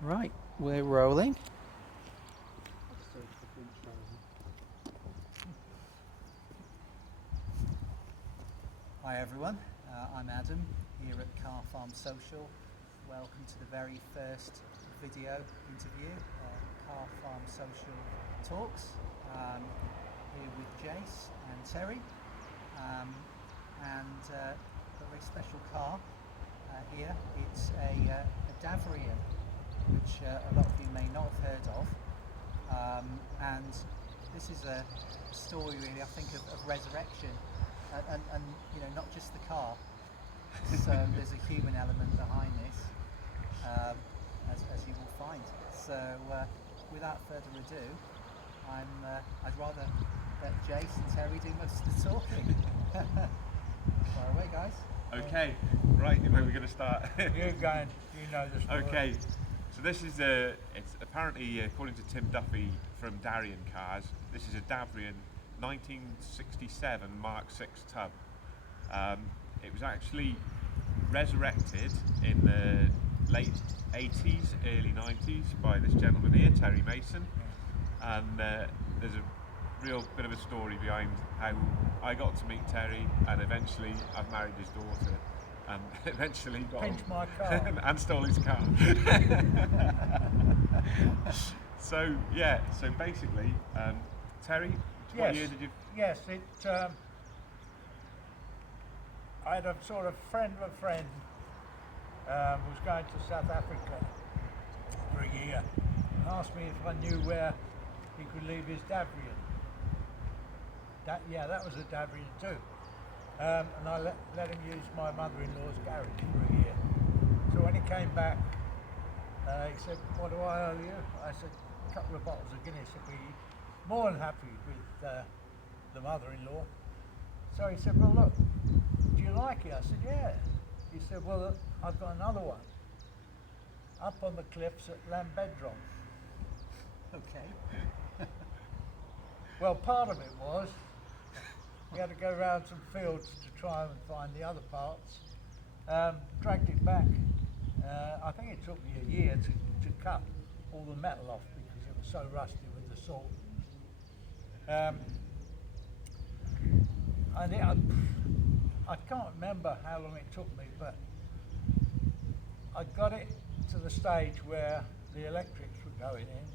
Right, we're rolling. Hi everyone, I'm Adam here at Carfarmsocial. Welcome to the very first video interview, Carfarmsocial Talks. Here with Jace and Terry, and a very special car here. It's a Davrian, which a lot of you may not have heard of, and this is a story really, I think, of resurrection, and you know, not just the car. So there's a human element behind this, as you will find. So without further ado, I'd rather let Jace and Terry do most of the talking. Fire away, guys. Okay, right, where are we going to start? You're going, you know the story. Okay, so this is it's apparently, according to Tim Duffy from Davrian Cars, this is a Davrian 1967 Mark VI tub. It was actually resurrected in the late 80s, early 90s by this gentleman here, Terry Mason, and there's a real bit of a story behind how I got to meet Terry, and eventually I've married his daughter, and eventually got Pinch my car. and stole his car. So yeah, so basically, Terry, what year did you? Yes, I had a sort of friend of a friend was going to South Africa for a year, and asked me if I knew where he could leave his Davrian. That was a Davrian too. And I let him use my mother-in-law's garage for a year. So when he came back, he said, "What do I owe you?" I said, "A couple of bottles of Guinness." He'd be more than happy with the mother-in-law. So he said, "Well, look, do you like it?" I said, "Yeah." He said, "Well, I've got another one up on the cliffs at Lambedron." Okay. Well, part of it was we had to go around some fields to try and find the other parts. Dragged it back. I think it took me a year to cut all the metal off because it was so rusty with the salt. I can't remember how long it took me, but I got it to the stage where the electrics were going in,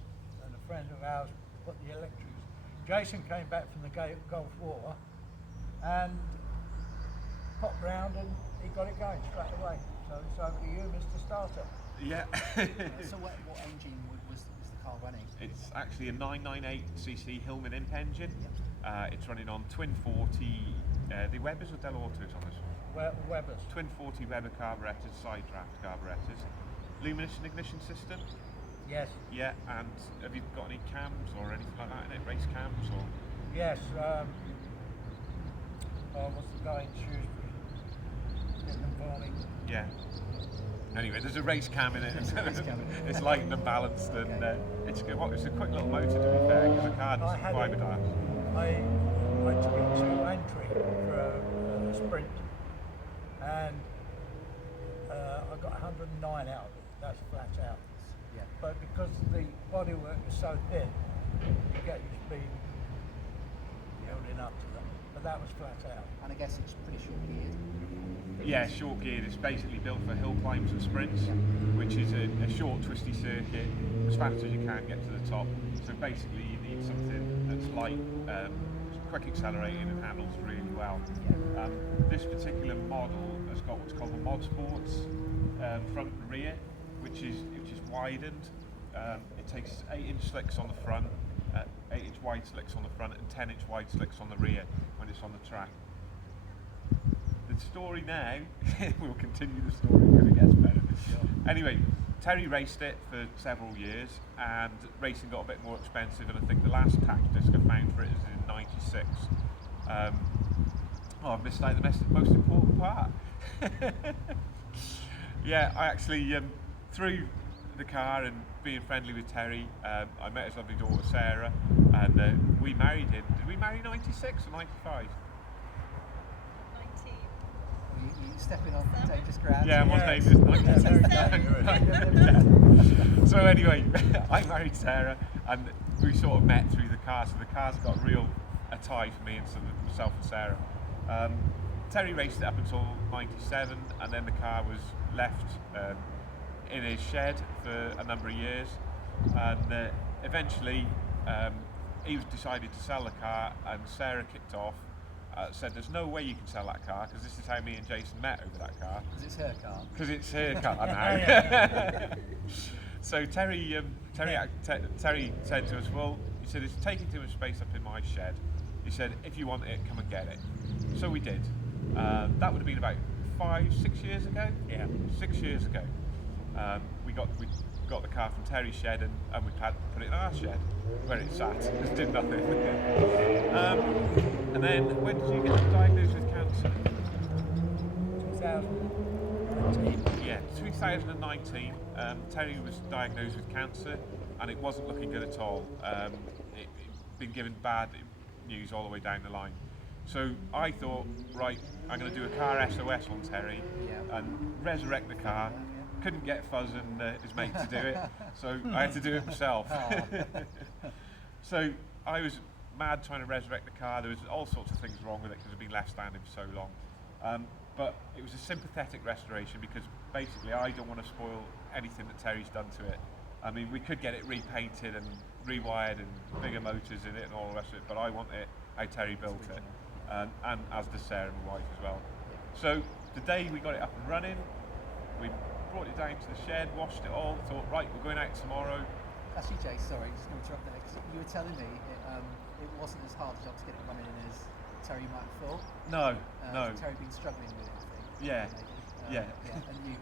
and a friend of ours put the electrics. Jason came back from the Gulf War and popped round, and he got it going straight away. So it's over to you, Mr. Starter. Yeah. So what engine was the car running? It's actually a 998cc Hillman imp engine. It's running on twin 40, the Webbers or Del Autos on this one? Webbers. Twin 40 Weber carburetors, side draft carburetors, luminous ignition system. Yes. Yeah, and have you got any cams or anything like that in it, race cams or? Yes. What's the guy in Shrewsbury? Get them for me. Yeah. Anyway, there's a race cam in it. It's light and balanced, and it's a quick little motor, to be fair, because the car doesn't fiberglass. I took it to Antrim for a sprint, and I got 109 out of it. That's flat out. Yeah. But because the bodywork is so thin, you get your speed building up to them. But that was flat out. And I guess it's pretty short geared. Yeah, short geared. It's basically built for hill climbs and sprints, which is a short, twisty circuit, as fast as you can get to the top. So basically, you need something that's light, quick accelerating, and handles really well. This particular model has got what's called the Mod Sports front and rear, which is widened. It takes 8-inch slicks on the front, 8-inch wide slicks on the front, and 10-inch wide slicks on the rear when it's on the track. The story now, we'll continue the story when it gets better. Anyway, Terry raced it for several years, and racing got a bit more expensive, and I think the last tax disc I found for it is in '96. I've missed out the most important part. Yeah, I actually, through the car and being friendly with Terry, I met his lovely daughter Sarah, and we married him. Did we marry 96 or 95? You stepping on dangerous ground. Yeah, I was Yes. dangerous. 96. So anyway, I married Sarah, and we sort of met through the car. So the car's got a tie for me and sort of myself and Sarah. Terry raced it up until '97, and then the car was left in his shed for a number of years, and eventually he decided to sell the car, and Sarah kicked off. Said there's no way you can sell that car, because this is how me and Jason met over that car. Because it's her car. Because it's her car now. So Terry said to us, well, he said, it's taking too much space up in my shed. He said, if you want it, come and get it. So we did. That would have been about 5-6 years ago. Yeah. 6 years ago. We got the car from Terry's shed, and we put it in our shed where it sat. Just did nothing. And then when did you get diagnosed with cancer? 2019. Yeah, 2019. Terry was diagnosed with cancer, and it wasn't looking good at all. It'd been given bad news all the way down the line. So I thought, right, I'm going to do a car SOS on Terry and resurrect the car. Couldn't get Fuzz and his mate to do it, so I had to do it myself. So I was mad trying to resurrect the car. There was all sorts of things wrong with it because it had been left standing for so long. But it was a sympathetic restoration, because basically I don't want to spoil anything that Terry's done to it. I mean, we could get it repainted and rewired and bigger motors in it and all the rest of it, but I want it how Terry built it, and as does Sarah, my wife, as well. So the day we got it up and running, we brought it down to the shed, washed it all, thought, right, we're going out tomorrow. Actually, Jay, sorry, just going to interrupt there, because you were telling me it wasn't as hard a job to get it running as Terry might have thought. No. Terry been struggling with it, I think. Yeah. Yeah. And you.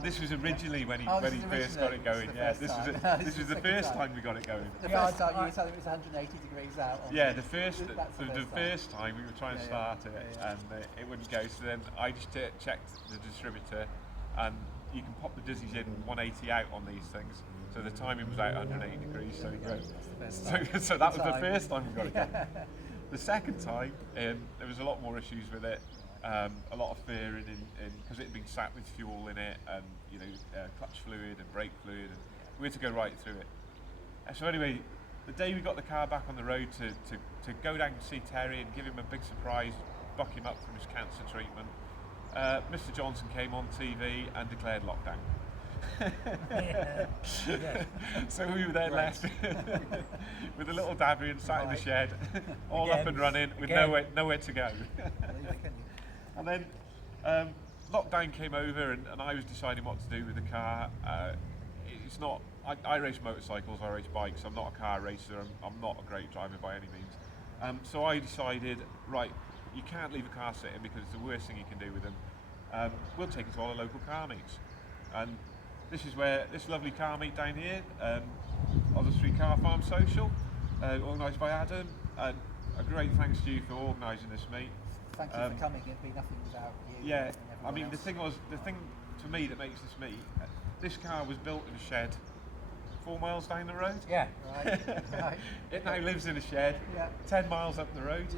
This was originally when he this first is got it going. originally. This was the first time we got it going. The first time you were telling me it was 180 degrees out. Yeah, the first time we were trying to start it, and it wouldn't go. So then I just checked the distributor, and you can pop the dizzies in 180 out on these things. So the timing was out 180 degrees. So that was the first time we got it going. The second time, there was a lot more issues with it. A lot of fear because it had been sat with fuel in it, and clutch fluid and brake fluid, and we had to go right through it. So anyway, the day we got the car back on the road to go down and see Terry and give him a big surprise, buck him up from his cancer treatment, Mr. Johnson came on TV and declared lockdown. So we were then left with a little Davrian sat in the shed, all up and running, with nowhere to go. And then lockdown came over, and I was deciding what to do with the car. It's not. I race motorcycles, I race bikes. I'm not a car racer. I'm not a great driver by any means. So I decided, right, you can't leave a car sitting, because it's the worst thing you can do with them. We'll take it to all the local car meets, and this is where this lovely car meet down here, obviously Carfarmsocial, organised by Adam, and a great thanks to you for organising this meet. Thank you for coming. It'd be nothing without you. Yeah, I and mean, everyone else. the thing to me that makes this meet, this car was built in a shed 4 miles down the road. Yeah. Right. It now lives in a shed 10 miles up the road,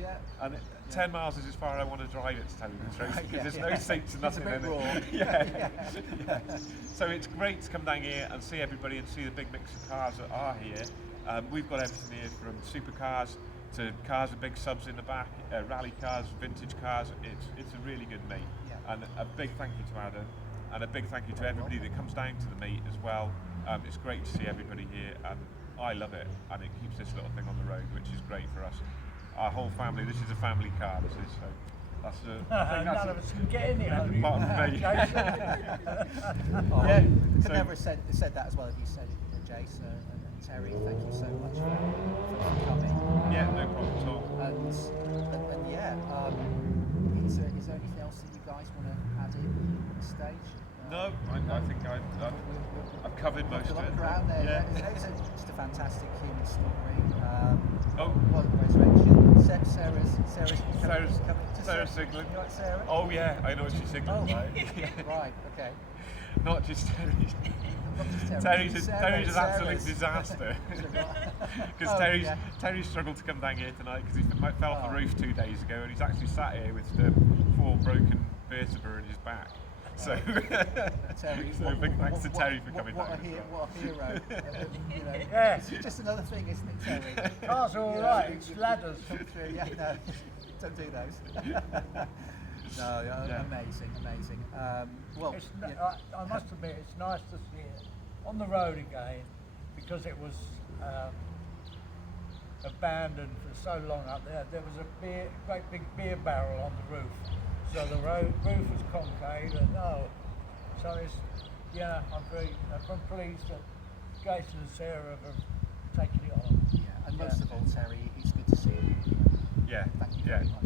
and 10 miles is as far as I want to drive it, to tell you the truth, because there's no seats and nothing in it. Yeah. So it's great to come down here and see everybody and see the big mix of cars that are here. We've got everything here, from supercars to cars with big subs in the back, rally cars, vintage cars. It's a really good meet, and a big thank you to Adam, and a big thank you to everybody that comes down to the meet as well. It's great to see everybody here, and I love it, and it keeps this little thing on the road, which is great for us. Our whole family, this is a family car, this is, so that's none of us can get in it. Apart from me. Could never have said that as well if you said it, Jason and Terry. Thank you so much for coming. Yeah, no problem at all. And is there anything else that you guys want to add in at this stage? No, I think I've covered most of it. Around there, Yeah. It's just a fantastic human story. Sarah's signaling. You like Sarah? Oh yeah, I know what she's signaling. Right, okay. Not just Terry's. Terry's is an absolute disaster. Because Terry struggled to come down here tonight because he fell off the roof 2 days ago, and he's actually sat here with 4 broken vertebrae in his back. So, Terry, so big thanks to Terry for coming what down. What a hero! You know, Yeah. it's just another thing, isn't it, Terry? Cars are all You right, know, it's ladders. come through. Yeah, no, don't do those. No, Yeah. amazing, amazing. Well, It's, yeah, I must admit, it's nice to see it on the road again, because it was abandoned for so long up there. There was a great big beer barrel on the roof, so the roof was concave, and so it's, yeah, I'm pleased that Jason and Sarah have taken it on. yeah, and most of all, Terry, it's good to see you. Yeah, Thank you yeah. very much.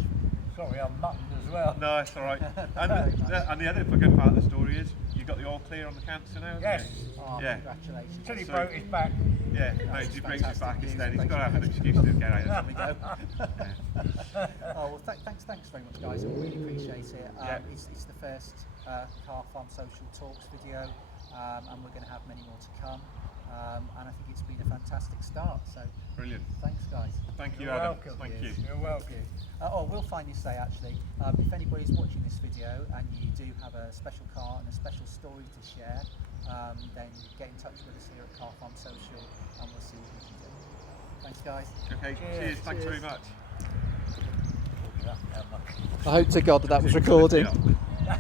Sorry, I'm muttoned as well. No, it's all right. And Very the, much. and the other good part of the story is you got the all clear on the cancer now. haven't Yes. you? Oh, Yeah. congratulations. Until he So- broke his back. Yeah, no, That's he breaks his fantastic back news. instead. He's Breaks got to have an his excuse to get out There of we it. go. Oh well, thanks very much, guys. I really appreciate it. Yeah. It's the first Car Farm Social Talks video, and we're going to have many more to come. And I think it's been a fantastic start. So Brilliant. thanks, guys. Thank you, You're Adam. welcome. Thank you. You're welcome. We'll finally say actually, if anybody's watching this video and you do have a special car and a special story to share, then get in touch with us here at Car Farm Social, and we'll see what we can do. Thanks, guys. Okay, Cheers. cheers. Thanks very Cheers. much. Yeah, how much? I hope to God that was recording. Yeah.